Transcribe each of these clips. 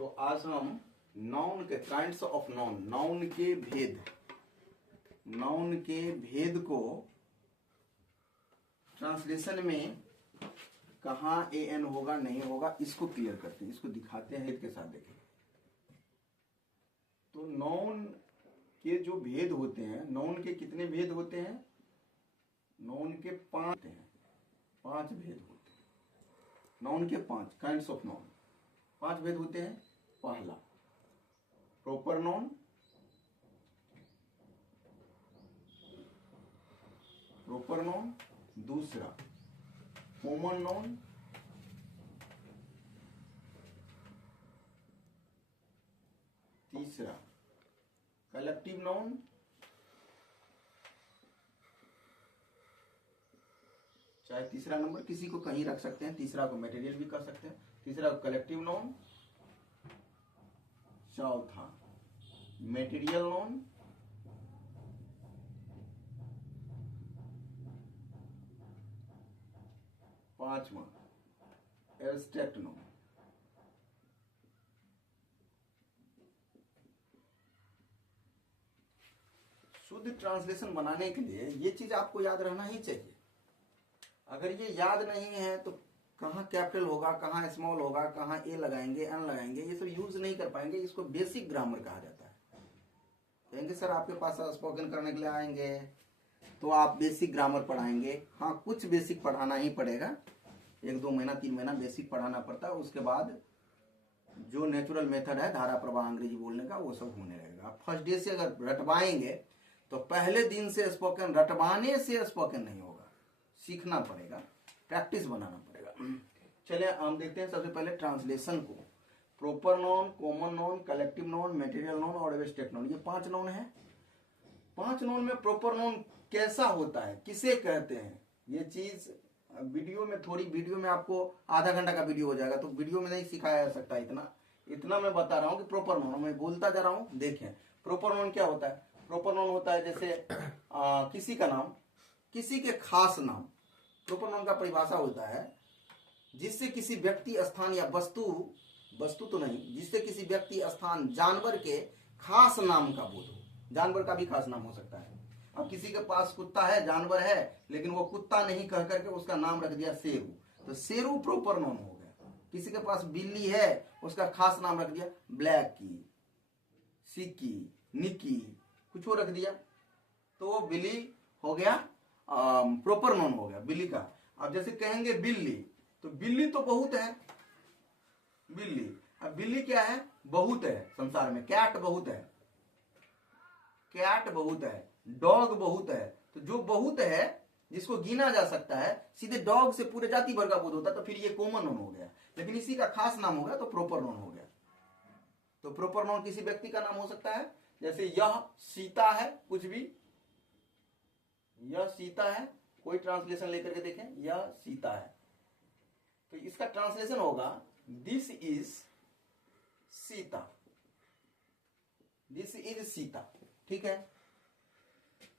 तो आज हम नाउन के काइंड्स ऑफ नाउन, नाउन के भेद को ट्रांसलेशन में कहाँ ए एन होगा नहीं होगा इसको क्लियर करते हैं, इसको दिखाते हैं के साथ। देखें तो नाउन के जो भेद होते हैं, नाउन के कितने भेद होते हैं? नाउन के 5 भेद होते हैं। नाउन के 5 काइंड्स ऑफ नाउन, 5 भेद होते हैं। पहला प्रॉपर नाउन, दूसरा कॉमन नाउन, तीसरा कलेक्टिव नाउन, चाहे तीसरा नंबर किसी को कहीं रख सकते हैं, तीसरा को मटेरियल भी कर सकते हैं। तीसरा कलेक्टिव नाउन, चौथा मटेरियल नाउन, पांचवा एब्स्ट्रैक्ट नाउन। शुद्ध ट्रांसलेशन बनाने के लिए ये चीज आपको याद रहना ही चाहिए। अगर ये याद नहीं है तो कहाँ कैपिटल होगा, कहाँ स्मॉल होगा, कहाँ ए लगाएंगे, एन लगाएंगे, ये सब यूज नहीं कर पाएंगे। इसको बेसिक ग्रामर कहा जाता है। कहेंगे सर आपके पास स्पोकन करने के लिए आएंगे तो आप बेसिक ग्रामर पढ़ाएंगे। हाँ, कुछ बेसिक पढ़ाना ही पड़ेगा, 1-2 महीना 3 महीना बेसिक पढ़ाना पड़ता है। उसके बाद जो नेचुरल मेथड है धारा प्रवाह अंग्रेजी बोलने का, वो सब होने लगेगा। फर्स्ट डे से अगर रटवाएंगे तो पहले दिन से स्पोकन, रटवाने से स्पोकन नहीं होगा, सीखना पड़ेगा, प्रैक्टिस बनाना पड़ेगा। चलिए हम देखते हैं सबसे पहले ट्रांसलेशन को। Proper noun, common noun, collective noun, material noun और एब्स्ट्रैक्ट नाउन, ये 5 नाउन है। 5 नाउन में प्रॉपर नाउन कैसा होता है, किसे कहते हैं, ये चीज वीडियो में आपको आधा घंटा का वीडियो हो जाएगा, तो वीडियो में नहीं सिखाया जा सकता। इतना मैं बता रहा हूँ कि प्रॉपर नाउन मैं बोलता जा रहा हूँ। देखें प्रॉपर नाउन क्या होता है। प्रॉपर नाउन होता है जैसे किसी का नाम, किसी के खास नाम। प्रॉपर नाउन का परिभाषा होता है जिससे किसी व्यक्ति, स्थान या वस्तु तो नहीं, जिससे किसी व्यक्ति, स्थान, जानवर के खास नाम का बोध हो। जानवर का भी खास नाम हो सकता है। अब किसी के पास कुत्ता है, जानवर है, लेकिन वो कुत्ता नहीं कह करके उसका नाम रख दिया शेरू, तो शेरू प्रॉपर नाउन हो गया। किसी के पास बिल्ली है, उसका खास नाम रख दिया ब्लैक की, सिक्की, निकी, कुछ और रख दिया, तो वो बिल्ली हो गया, प्रॉपर नाउन हो गया बिल्ली का। अब जैसे कहेंगे बिल्ली, तो बिल्ली तो बहुत है, बिल्ली। अब बिल्ली क्या है? बहुत है संसार में। कैट बहुत है, डॉग बहुत है। तो जो बहुत है, जिसको गिना जा सकता है, सीधे डॉग से पूरे जाति भर का बोध होता, तो फिर ये कॉमन नाउन हो गया। लेकिन इसी का खास नाम हो गया तो प्रॉपर नाउन हो गया। तो प्रॉपर नाउन किसी व्यक्ति का नाम हो सकता है, जैसे यह सीता है, कुछ भी, यह सीता है। कोई ट्रांसलेशन लेकर के देखें, यह सीता है, तो इसका ट्रांसलेशन होगा this is Sita, this is Sita. ठीक है,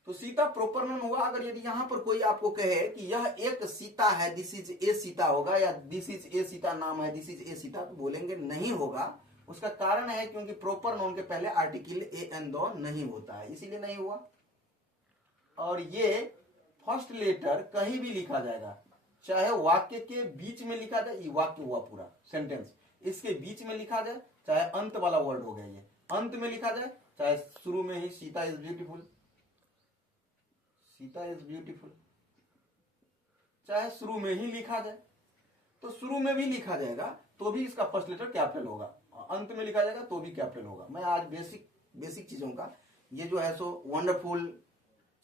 तो सीता प्रॉपर नाउन हुआ। अगर यदि यहां पर कोई आपको कहे कि यह एक सीता है, दिस इज ए सीता होगा, या दिस इज ए सीता नाम है, दिस इज ए सीता, तो बोलेंगे नहीं होगा। उसका कारण है क्योंकि प्रॉपर नाउन के पहले आर्टिकल ए एन दो नहीं होता है, इसीलिए नहीं हुआ। और ये फर्स्ट लेटर कहीं भी लिखा जाएगा, चाहे वाक्य के बीच में लिखा जाए, ये वाक्य हुआ पूरा सेंटेंस, इसके बीच में लिखा जाए, चाहे अंत वाला वर्ड हो गया ये, अंत में लिखा जाए, चाहे शुरू में ही Sita is beautiful, Sita is beautiful, चाहे शुरू में ही लिखा जाए, तो शुरू में भी लिखा जाएगा तो भी इसका फर्स्ट लेटर कैपिटल होगा, अंत में लिखा जाएगा तो भी कैपिटल होगा। मैं आज बेसिक चीजों का, ये जो है सो वंडरफुल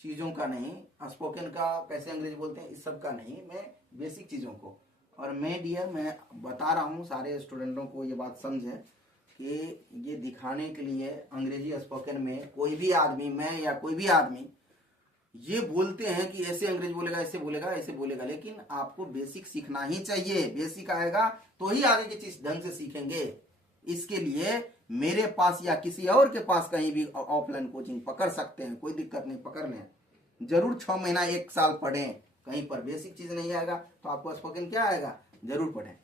चीजों का नहीं, स्पोकन का कैसे अंग्रेजी बोलते हैं, इस सब का नहीं, मैं बेसिक चीजों को। और मैं बता रहा हूँ सारे स्टूडेंटों को ये बात समझे कि ये दिखाने के लिए अंग्रेजी स्पोकन में कोई भी आदमी, मैं या कोई भी आदमी ये बोलते हैं कि ऐसे अंग्रेजी बोलेगा, ऐसे बोलेगा, ऐसे बोलेगा, लेकिन आपको बेसिक सीखना ही चाहिए। बेसिक आएगा तो ही आगे की चीज ढंग से सीखेंगे। इसके लिए मेरे पास या किसी और के पास कहीं भी ऑफलाइन कोचिंग पकड़ सकते हैं, कोई दिक्कत नहीं, पकड़ लें। जरूर 6 महीना 1 साल पढ़ें, कहीं पर बेसिक चीज नहीं आएगा तो आपको स्पोकन क्या आएगा, जरूर पढ़ें।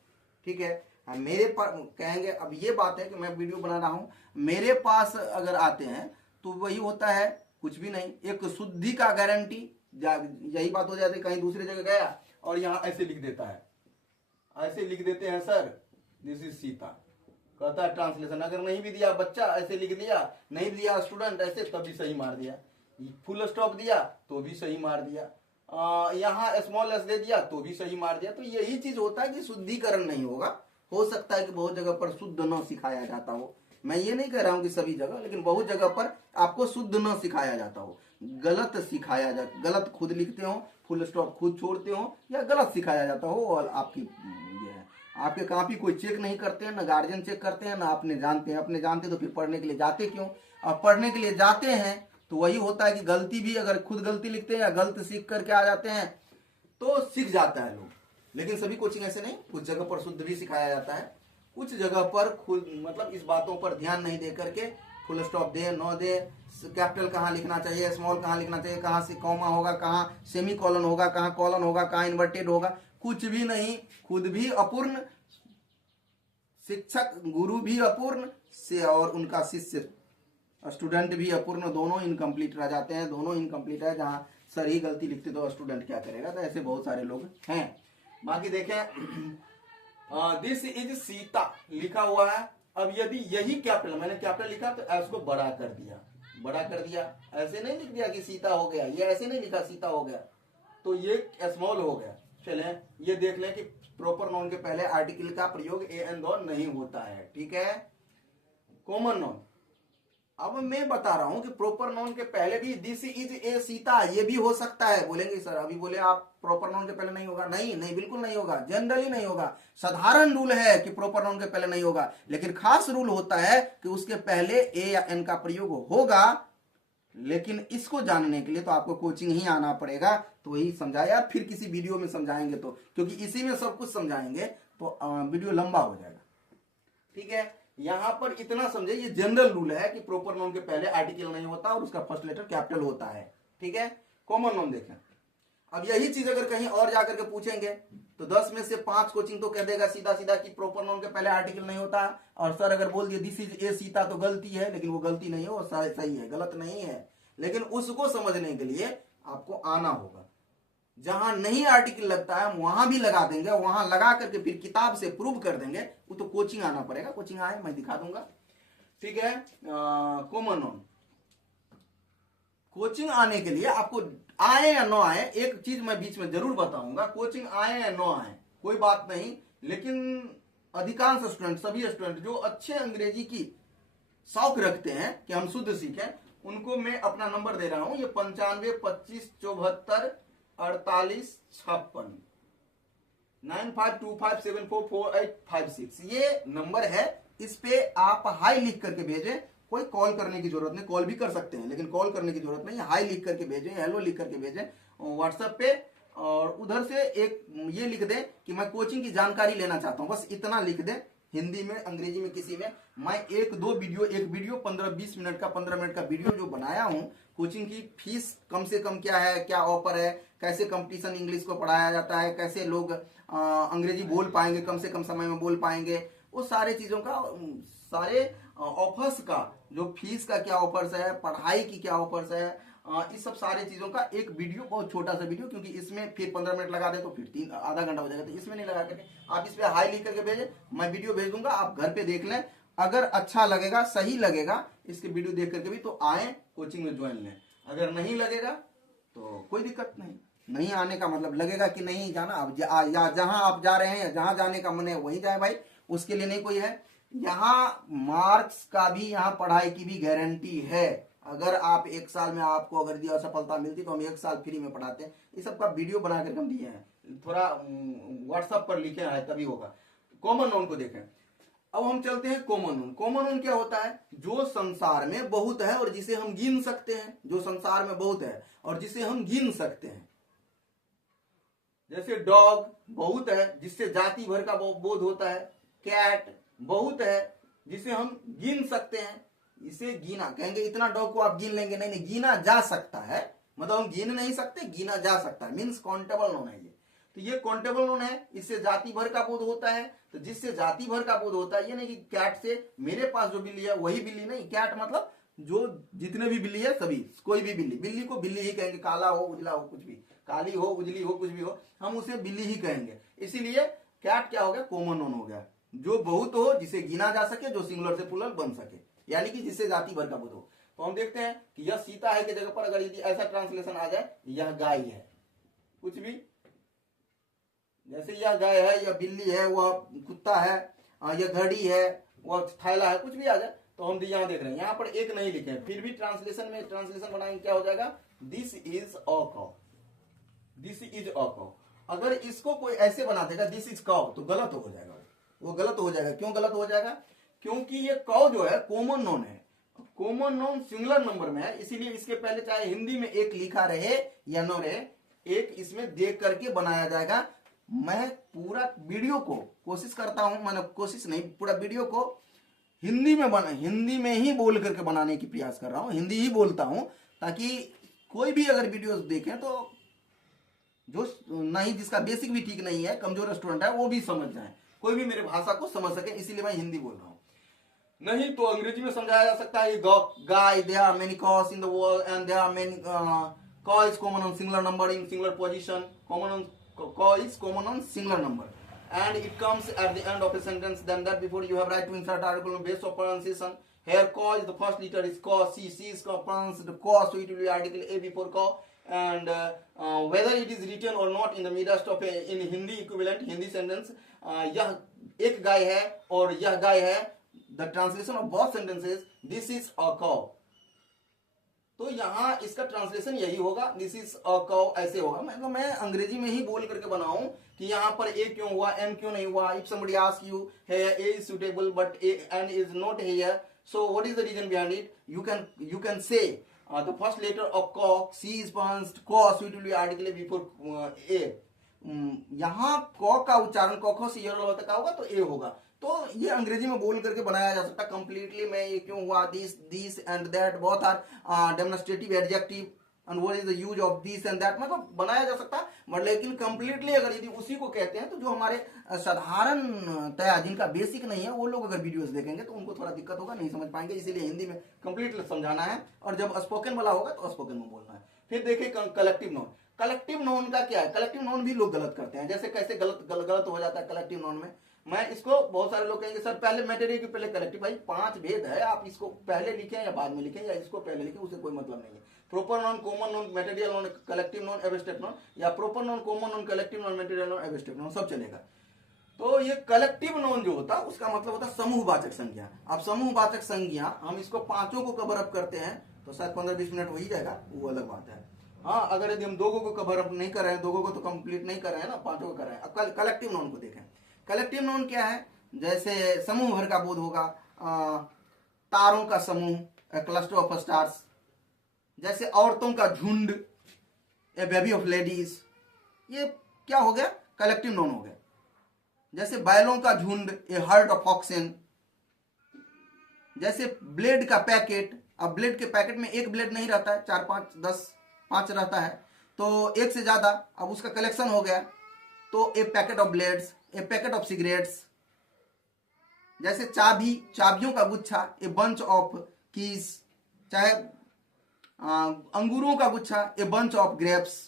ठीक है, हाँ, मेरे पास कहेंगे, अब ये बात है कि मैं वीडियो बना रहा हूं, मेरे पास अगर आते हैं तो वही होता है, कुछ भी नहीं, एक शुद्धि का गारंटी। यही बात हो जाती है, कहीं दूसरी जगह गया और यहाँ ऐसे लिख देता है, ऐसे लिख देते हैं सर दिस इज सीता, कहता है ट्रांसलेशन। अगर नहीं भी दिया बच्चा ऐसे लिख दिया, नहीं दिया स्टूडेंट ऐसे, तब भी सही मार दिया। फुल स्टॉप दिया तो भी सही मार दिया, यहाँ स्मॉल एस दे दिया तो भी सही मार दिया। तो यही चीज होता है कि शुद्धिकरण नहीं होगा। हो सकता है कि बहुत जगह पर शुद्ध न सिखाया जाता हो, मैं ये नहीं कह रहा हूं कि सभी जगह, लेकिन बहुत जगह पर आपको शुद्ध न सिखाया जाता हो, गलत सिखाया जाता, गलत खुद लिखते हो, फुल स्टॉप खुद छोड़ते हो, या गलत सिखाया जाता हो। और आपकी ये है, आपके कॉपी कोई चेक नहीं करते हैं, ना गार्जियन चेक करते हैं, ना आपने जानते हैं। अपने जानते तो फिर पढ़ने के लिए जाते क्यों? अब पढ़ने के लिए जाते हैं तो वही होता है कि गलती भी, अगर खुद गलती लिखते हैं या गलत सीख करके आ जाते हैं तो सीख जाता है लोग। लेकिन सभी कोचिंग ऐसे नहीं, कुछ जगह पर शुद्ध भी सिखाया जाता है, कुछ जगह पर खुद मतलब इस बातों पर ध्यान नहीं दे करके फुल स्टॉप दे न दे, कैपिटल कहाँ लिखना चाहिए, स्मॉल कहाँ लिखना चाहिए, कहाँ से कॉमा होगा, कहाँ सेमी कॉलन होगा, कहाँ कॉलन होगा, कहाँ इन्वर्टेड होगा, कुछ भी नहीं। खुद भी अपूर्ण, शिक्षक गुरु भी अपूर्ण से, और उनका शिष्य स्टूडेंट भी अपूर्ण, दोनों इनकम्प्लीट रह जाते हैं। दोनों इनकम्प्लीट है, जहां सर ही गलती लिखते तो स्टूडेंट क्या करेगा। तो ऐसे बहुत सारे लोग हैं। बाकी देखें, दिस इज सीता लिखा हुआ है। अब यदि यही कैपिटल, मैंने कैपिटल लिखा तो एस को बड़ा कर दिया, बड़ा कर दिया, ऐसे नहीं लिख दिया कि सीता हो गया, ये ऐसे नहीं लिखा सीता हो गया, तो ये स्मॉल हो गया। चले ये देख लें कि प्रॉपर नाउन के पहले आर्टिकल का प्रयोग ए एन दो नहीं होता है, ठीक है। कॉमन नाउन, अब मैं बता रहा हूं कि प्रॉपर नाउन के पहले भी दिस इज ए सीता, ये भी हो सकता है। बोलेंगे सर अभी बोले आप प्रॉपर नाउन के पहले नहीं होगा, नहीं नहीं बिल्कुल नहीं होगा, जनरली नहीं होगा। साधारण रूल है कि प्रॉपर नाउन के पहले नहीं होगा, लेकिन खास रूल होता है कि उसके पहले ए या एन का प्रयोग होगा। लेकिन इसको जानने के लिए तो आपको कोचिंग ही आना पड़ेगा। तो वही समझाया, फिर किसी वीडियो में समझाएंगे तो, क्योंकि इसी में सब कुछ समझाएंगे तो वीडियो लंबा हो जाएगा, ठीक है। यहां पर इतना समझे, ये जनरल रूल है कि प्रॉपर नाउन के पहले आर्टिकल नहीं होता और उसका फर्स्ट लेटर कैपिटल होता है, ठीक है। कॉमन नाउन देखें, अब यही चीज अगर कहीं और जाकर के पूछेंगे तो 10 में से 5 कोचिंग तो कह देगा सीधा सीधा कि प्रॉपर नाउन के पहले आर्टिकल नहीं होता। और सर अगर बोल दिए दिस इज ए सीता तो गलती है, लेकिन वो गलती नहीं है, वो सही है, गलत नहीं है। लेकिन उसको समझने के लिए आपको आना होगा, जहां नहीं आर्टिकल लगता है वहां भी लगा देंगे, वहां लगा करके फिर किताब से प्रूव कर देंगे। वो तो कोचिंग आना पड़ेगा, कोचिंग आए मैं दिखा दूंगा, ठीक है। कॉमन नाउन कोचिंग आने के लिए आपको आए या न आए, एक चीज मैं बीच में जरूर बताऊंगा, कोचिंग आए या न आए कोई बात नहीं, लेकिन अधिकांश स्टूडेंट, सभी स्टूडेंट जो अच्छे अंग्रेजी की शौक रखते हैं कि हम शुद्ध सीखें, उनको मैं अपना नंबर दे रहा हूं, ये 95 25 74 48 56 9525744856 ये नंबर है। इस पे आप हाई लिख करके भेजें, कोई कॉल करने की जरूरत नहीं, कॉल भी कर सकते हैं लेकिन कॉल करने की जरूरत नहीं, हाई लिख करके भेजें, हेलो लिख करके भेजें व्हाट्सएप पे। और उधर से एक ये लिख दें कि मैं कोचिंग की जानकारी लेना चाहता हूं, बस इतना लिख दें, हिंदी में अंग्रेजी में किसी में। मैं एक वीडियो 15-20 मिनट का 15 मिनट का वीडियो जो बनाया हूं, कोचिंग की फीस कम से कम क्या है, क्या ऑफर है, कैसे कंपटीशन इंग्लिश को पढ़ाया जाता है, कैसे लोग अंग्रेजी बोल पाएंगे, कम से कम समय में बोल पाएंगे, वो सारे चीजों का, सारे ऑफर्स का, जो फीस का क्या ऑफर्स है, पढ़ाई की क्या ऑफर्स है, इस सब सारे चीजों का एक वीडियो, बहुत छोटा सा वीडियो, क्योंकि इसमें फिर 15 मिनट लगा दे तो फिर आधा घंटा हो जाएगा, तो इसमें नहीं लगा करके आप इस पे हाई लिख करके भेजें, मैं वीडियो भेज दूंगा, आप घर पे देख लें। अगर अच्छा लगेगा, सही लगेगा, इसके वीडियो देख करके भी तो आए कोचिंग में ज्वाइन लें। अगर नहीं लगेगा तो कोई दिक्कत नहीं, नहीं आने का मतलब लगेगा कि नहीं जाना, अब या जहां आप जा रहे हैं या जहां जाने का मन है वहीं जाए भाई, उसके लिए नहीं कोई है। यहाँ मार्क्स का भी, यहाँ पढ़ाई की भी गारंटी है। अगर आप 1 साल में आपको अगर दिया सफलता मिलती तो हम 1 साल फ्री में पढ़ाते हैं। ये सब का वीडियो बना कर हम दिए हैं, थोड़ा व्हाट्सएप पर लिखे हैं तभी होगा। कॉमन नाउन को देखें, अब हम चलते हैं कॉमन नाउन। कॉमन नाउन क्या होता है? जो संसार में बहुत है और जिसे हम गिन सकते हैं, जो संसार में बहुत है और जिसे हम गिन सकते हैं। जैसे डॉग बहुत है, जिससे जाति भर का बोध होता है। कैट बहुत है, जिसे हम गिन सकते हैं। इसे गिना, कहेंगे इतना डॉग को आप गिन लेंगे, नहीं, गिना जा सकता है, मतलब हम गिन नहीं सकते, गिना जा सकता है, मीन्स काउंटेबल नाउन है ये। तो ये काउंटेबल नोन है, इससे जाति भर का बोध होता है। तो जिससे जाति भर का बोध होता है, ये नहीं कि कैट से मेरे पास जो बिल्ली है वही बिल्ली नहीं, कैट मतलब जो जितने भी बिल्ली है सभी, कोई भी बिल्ली, बिल्ली को बिल्ली ही कहेंगे, काला हो उजला हो कुछ भी, काली हो उजली हो कुछ भी हो, हम उसे बिल्ली ही कहेंगे। इसीलिए कैट क्या हो गया, कॉमन नोन हो गया, जो बहुत हो, जिसे गिना जा सके, जो सिंगुलर से प्लूरल बन सके, यानी कि जिससे जाति भर का बोध हो। तो हम देखते हैं कि यह सीता है की जगह पर अगर यदि ऐसा ट्रांसलेशन आ जाए, यह गाय है, कुछ भी, जैसे यह गाय है, यह बिल्ली है, वह कुत्ता है, यह घड़ी है, वह थैला है, कुछ भी आ जाए, तो हम यहाँ देख रहे हैं, यहाँ पर एक नहीं लिखे हैं, फिर भी ट्रांसलेशन में ट्रांसलेशन बनाएंगे, क्या हो जाएगा, this is a cow, this is a cow. अगर इसको कोई ऐसे बना देगा दिस इज काउ, तो गलत हो जाएगा, वो गलत हो जाएगा। क्यों गलत हो जाएगा, क्योंकि ये काउ जो है कॉमन नोन है, कॉमन नोन सिंगुलर नंबर में है, इसीलिए इसके पहले चाहे हिंदी में एक लिखा रहे या न रहे, एक इसमें देख करके बनाया जाएगा। मैं पूरा वीडियो को कोशिश करता हूं, मैंने कोशिश नहीं, पूरा वीडियो को हिंदी में ही बोल करके बनाने की प्रयास कर रहा हूं, हिंदी ही बोलता हूं, ताकि कोई भी अगर वीडियोस देखें तो जो नहीं, जिसका बेसिक भी ठीक नहीं है, कमजोर स्टूडेंट है, वो भी समझ जाए, कोई भी मेरे भाषा को समझ सके, इसीलिए मैं हिंदी बोल रहा हूं। नहीं तो अंग्रेजी में समझाया जा सकता है, गाय, there are many cows in the world and there are many cow is common noun singular number in singular position, common noun call is common on singular number and it comes at the end of a sentence, then that before you have right to insert article on basis of pronunciation. Here call is the first letter is call, c is pronounced call, so it will be article a before call, and whether it is written or not in the midst of a in Hindi equivalent Hindi sentence, यह एक गाय है और यह गाय है, the translation of both sentences this is a cow, तो यहाँ इसका translation यही होगा, दिस इज अ काउ, ऐसे होगा। मैं अंग्रेजी में ही बोल करके बनाऊं कि यहाँ पर ए क्यों हुआ, एन क्यों नहीं हुआ, if somebody asks you here a is suitable but a n is not here, so what is the reason behind it, you can say the first letter of cow, c is pronounced co, so it will be article before a, यहाँ क का उच्चारण क से का होगा तो ए होगा। तो ये अंग्रेजी में बोल करके बनाया जा सकता कंप्लीटली, मैं ये क्यों हुआ, this and that both are demonstrative adjective and what is the use of this and that, मतलब बनाया जा सकता, बट लेकिन कंप्लीटली अगर यदि उसी को कहते हैं तो जो हमारे साधारणतया जिनका बेसिक नहीं है वो लोग अगर वीडियोस देखेंगे तो उनको थोड़ा दिक्कत होगा, नहीं समझ पाएंगे, इसीलिए हिंदी में कंप्लीटली समझाना है, और जब स्पोकन वाला होगा तो स्पोकन में बोलना है। फिर देखिए कलेक्टिव नोन, कलेक्टिव नोन का क्या है, कलेक्टिव नोन भी लोग गलत करते हैं, जैसे कैसे गलत हो जाता है कलेक्टिव नोन में, मैं इसको, बहुत सारे लोग कहेंगे सर पहले मेटेरियल के पहले कलेक्टिव, भाई 5 भेद है, आप इसको पहले लिखें या बाद में लिखें या इसको पहले लिखें, उससे कोई मतलब नहीं है। Proper noun, common noun, material noun, collective noun, abstract noun, या proper noun, common noun, collective noun, material noun, abstract noun, सब चलेगा। तो ये कलेक्टिव नॉन जो होता है उसका मतलब होता है समूहवाचक संज्ञा। अब समूहवाचक संज्ञा हम इसको 5 को कवर अप करते हैं तो शायद 15-20 मिनट हो ही जाएगा, वो अलग बात है। हाँ, अगर यदि हम 2 को कवर अप नहीं कर रहे हैं, 2 को तो कंप्लीट नहीं कर रहे हैं ना, 5 को कर रहे हैं। अब कलेक्टिव नॉन को देखें, कलेक्टिव नॉन क्या है, जैसे समूह भर का बोध होगा, तारों का समूह, क्लस्टर ऑफ स्टार्स, जैसे औरतों का झुंड, ए बेबी ऑफ लेडीज, ये क्या हो गया, कलेक्टिव नॉन हो गया। जैसे बैलों का झुंड, ए हर्ड ऑफ ऑक्सन, जैसे ब्लेड का पैकेट, अब ब्लेड के पैकेट में एक ब्लेड नहीं रहता है, 4, 5, 10, 5 रहता है, तो एक से ज्यादा, अब उसका कलेक्शन हो गया, तो a packet of blades, a packet of cigarettes. जैसे चाबियों का गुच्छा, ए बंच ऑफ कीज, चाहे अंगूरों का गुच्छा, ए बंच ऑफ ग्रेप्स।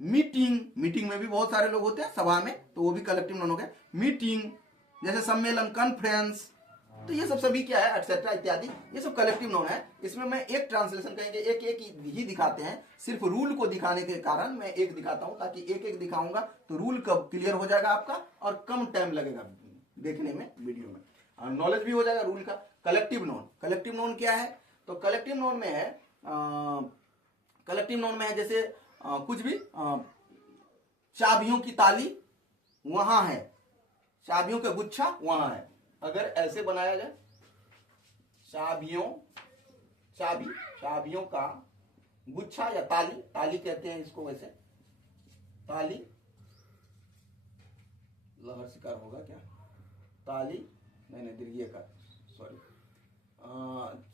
मीटिंग में भी बहुत सारे लोग होते हैं सभा में, तो वो भी कलेक्टिव नॉन हो गया। मीटिंग, जैसे सम्मेलन, कॉन्फ्रेंस, तो ये सब सभी क्या है, एटसेट्रा इत्यादि, ये सब कलेक्टिव नॉन है। इसमें मैं एक ट्रांसलेशन कहेंगे, एक ही दिखाते हैं, सिर्फ रूल को दिखाने के कारण मैं एक दिखाता हूं, ताकि एक दिखाऊंगा तो रूल कब क्लियर हो जाएगा आपका और कम टाइम लगेगा देखने में, वीडियो में, और नॉलेज भी हो जाएगा रूल का। कलेक्टिव नॉन क्या है, तो कलेक्टिव नॉन में है जैसे कुछ भी, चाबियों की ताली वहां है, चाबियों का गुच्छा वहां है, अगर ऐसे बनाया जाए, चाबियों का गुच्छा या ताली कहते हैं इसको, वैसे ताली, लहर शिकार होगा क्या, ताली नहीं दीर्घीय का, सॉरी,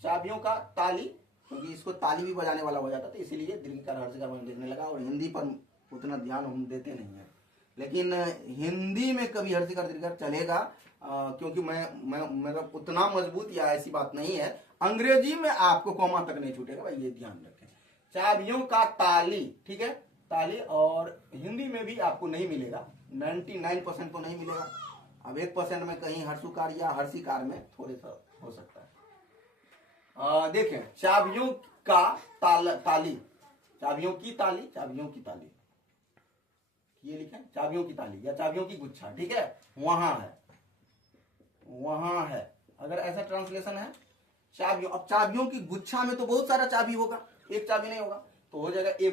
चाबियों का ताली, क्योंकि इसको ताली भी बजाने वाला हो जाता, तो इसीलिए दीर्घ का लहर शिकार देखने लगा, और हिंदी पर उतना ध्यान हम देते नहीं है। लेकिन हिंदी में कभी हर्षिक अर्धदीर्घ चलेगा, क्योंकि मेरा उतना मजबूत या ऐसी बात नहीं है। अंग्रेजी में आपको कॉमा तक नहीं छूटेगा भाई, ये ध्यान रखें। चाबियों का ताली, ठीक है, ताली, और हिंदी में भी आपको नहीं मिलेगा, 99% तो नहीं मिलेगा। अब 1% में कहीं हर्षुकार या हर्षिकार में थोड़े सा हो सकता है। देखें, चाबियों का ताली, चाबियों की ताली, चाबियों की ताली, ये लिखें, चाबियों की ताली या चाबियों की गुच्छा, ठीक है, वहां है, वहां है। अगर ऐसा ट्रांसलेशन है चाबियों, अब चाबियों की गुच्छा में तो बहुत सारा चाबी होगा, एक चाबी नहीं होगा, तो हो जाएगा a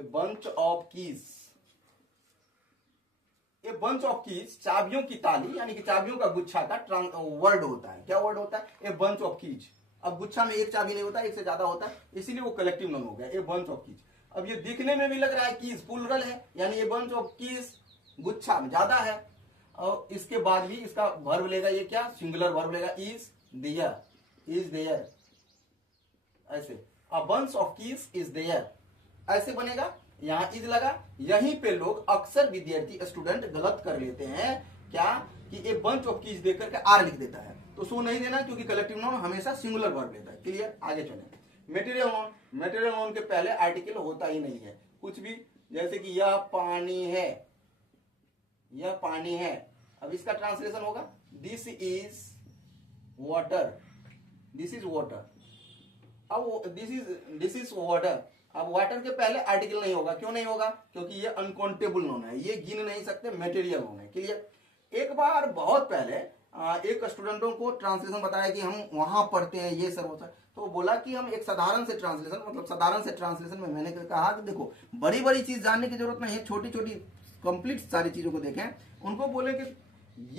bunch of keys, a bunch of keys, चाबियों की ताली, यानी कि चाबियों का गुच्छा का वर्ड होता है। क्या वर्ड होता है? ए बंच ऑफ कीज। अब गुच्छा में एक चाबी नहीं होता, एक से ज्यादा होता है, इसीलिए वो कलेक्टिव नाउन हो गया, ए बंच ऑफ कीज। अब ये दिखने में भी लग रहा है कीज प्लुरल है, यानी ए बंच ऑफ कीज गुच्छा में ज्यादा है, और इसके बाद भी इसका वर्ब लेगा, ये क्या सिंगुलर वर्ब लेगा, इज देयर, ऐसे a bunch of keys is there, ऐसे बनेगा। यहां इज लगा, यहीं पे लोग अक्सर विद्यार्थी स्टूडेंट गलत कर लेते हैं, क्या कि ए बंच ऑफ कीज देख करके आर लिख देता है, तो सो नहीं देना, क्योंकि कलेक्टिव नाउन हमेशा सिंगुलर वर्ब लेता है। क्लियर? आगे चले। मटेरियल नाउन के पहले आर्टिकल होता ही नहीं है कुछ भी, जैसे कि यह पानी है, यह पानी है, अब इसका ट्रांसलेशन होगा this is water, this is water. अब दिस इज वाटर, अब वाटर के पहले आर्टिकल नहीं होगा, क्यों नहीं होगा? क्योंकि ये अनकाउंटेबल नाउन है, ये गिन नहीं सकते, मटेरियल नाउन है। क्लियर? एक बार बहुत पहले एक स्टूडेंटों को ट्रांसलेशन बताया कि हम वहां पढ़ते हैं ये सर होता है, तो बोला कि हम एक साधारण से ट्रांसलेशन, मतलब साधारण से ट्रांसलेशन में मैंने कहा कि देखो बड़ी बड़ी चीज जानने की जरूरत नहीं है, छोटी छोटी कंप्लीट सारी चीजों को देखें। उनको बोले कि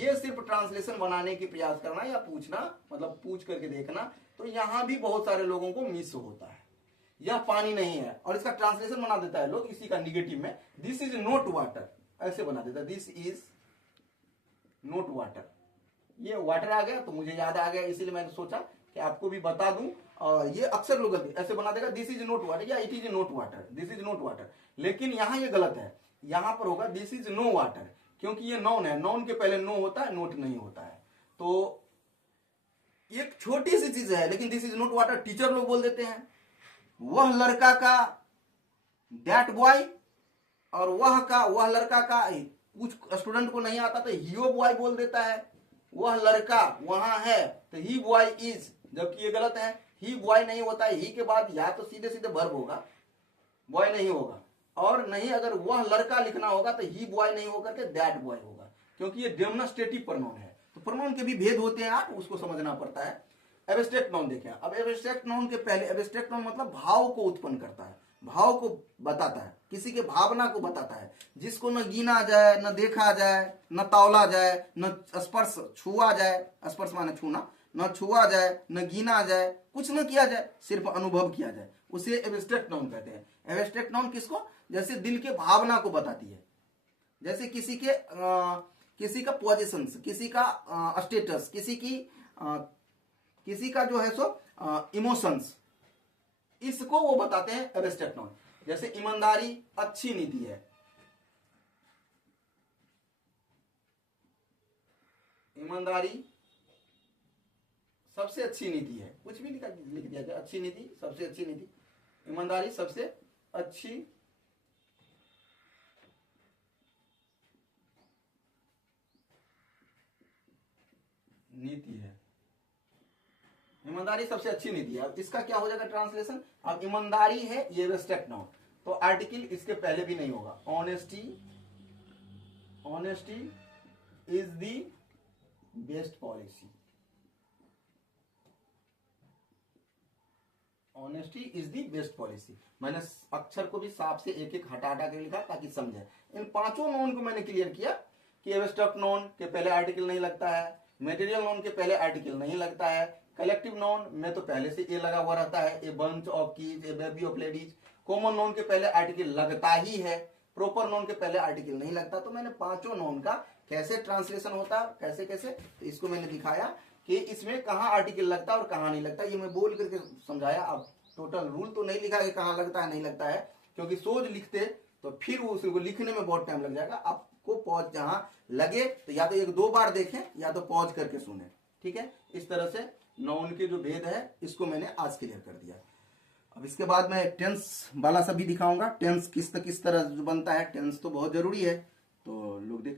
ये सिर्फ ट्रांसलेशन बनाने की प्रयास करना या पूछना, मतलब पूछ करके देखना, तो यहां भी बहुत सारे लोगों को मिस होता है। यह पानी नहीं है और इसका ट्रांसलेशन बना देता है लोग इसी का निगेटिव में, दिस इज नॉट वाटर, ऐसे बना देता है, दिस इज नॉट वाटर। ये वाटर आ गया तो मुझे याद आ गया, इसीलिए मैंने सोचा कि आपको भी बता दूं। ये अक्सर लोग ऐसे बना देगा, दिस इज नॉट वाटर या it is not water, this is not water. लेकिन यहां ये गलत है, यहां पर होगा दिस इज नो वाटर, क्योंकि ये नाउन है, नाउन के पहले नो होता है, नोट नहीं होता है। तो एक छोटी सी चीज है, लेकिन this is not water teacher लोग बोल देते हैं, वह लड़का का दैट बॉय, और वह लड़का का कुछ स्टूडेंट को नहीं आता तो हियो बॉय बोल देता है, वह लड़का वहां है तो ही बॉय इज, जबकि ये गलत है, ही बॉय नहीं होता है, ही के बाद या तो सीधे सीधे वर्ब होगा, बॉय नहीं होगा, और नहीं अगर वह लड़का लिखना होगा तो ही बॉय नहीं होकर के दैट बॉय होगा, क्योंकि ये डेमोन्स्ट्रेटिव प्रोनाउन है। तो प्रोनाउन के भी भेद होते हैं, आप उसको समझना पड़ता है। एब्स्ट्रैक्ट नाउन देखें। अब एब्स्ट्रैक्ट नाउन के पहले, एब्स्ट्रैक्ट नाउन मतलब भाव को उत्पन्न करता है, भाव को बताता है, किसी के भावना को बताता है, जिसको न गिना जाए, न देखा जाए, न तौला जाए, न स्पर्श छुआ जाए, स्पर्श माने छूना, न छुआ जाए, न गिना जाए, कुछ न किया जाए, सिर्फ अनुभव किया जाए, उसे एब्स्ट्रैक्ट नाउन कहते हैं। एब्स्ट्रैक्ट नाउन किसको? जैसे दिल के भावना को बताती है, जैसे किसी का पोजीशन, किसी का स्टेटस, किसी का जो है सो इमोशंस, इसको वो बताते हैं एब्स्ट्रैक्ट नाउन। जैसे ईमानदारी अच्छी नीति है, ईमानदारी सबसे अच्छी नीति है, कुछ भी लिख दिया जाए, अच्छी नीति, सबसे अच्छी नीति, ईमानदारी सबसे अच्छी नीति है, ईमानदारी सबसे अच्छी नीति है। अब इसका क्या हो जाएगा ट्रांसलेशन? अब ईमानदारी है ये एब्स्ट्रैक्ट नाउन, तो आर्टिकल इसके पहले भी नहीं होगा। Honesty, honesty is the best policy, honesty is the best policy. मैंने अक्षर को भी साफ से एक एक हटा हटा के लिखा ताकि समझे। इन पांचों नाउन को मैंने क्लियर किया कि एब्स्ट्रैक्ट नाउन के पहले आर्टिकल नहीं लगता है, मटेरियल नाउन के पहले आर्टिकल नहीं लगता है, कलेक्टिव नाउन में तो पहले से ए लगा हुआ रहता है, ए bunch of keys, A baby of ladies. Common noun के पहले आर्टिकल लगता ही है, प्रॉपर नाउन के पहले आर्टिकल नहीं लगता। तो मैंने पांचों नाउन का कैसे ट्रांसलेशन होता है, कैसे कैसे, तो इसको मैंने दिखाया कि इसमें कहाँ आर्टिकल लगता है और कहाँ नहीं लगता, ये मैं बोल करके समझाया। आप टोटल रूल तो नहीं लिखा कि कहाँ लगता है नहीं लगता है, क्योंकि सोच लिखते तो फिर उसको लिखने में बहुत टाइम लग जाएगा। आपको पॉज जहां लगे तो या तो 1-2 बार देखें या तो पॉज करके सुने, ठीक है। इस तरह से नाउन के जो भेद है इसको मैंने आज क्लियर कर दिया। अब इसके बाद मैं टेंस वाला सब भी दिखाऊंगा, टेंस किस तरह जो बनता है, टेंस तो बहुत जरूरी है, तो लोग देख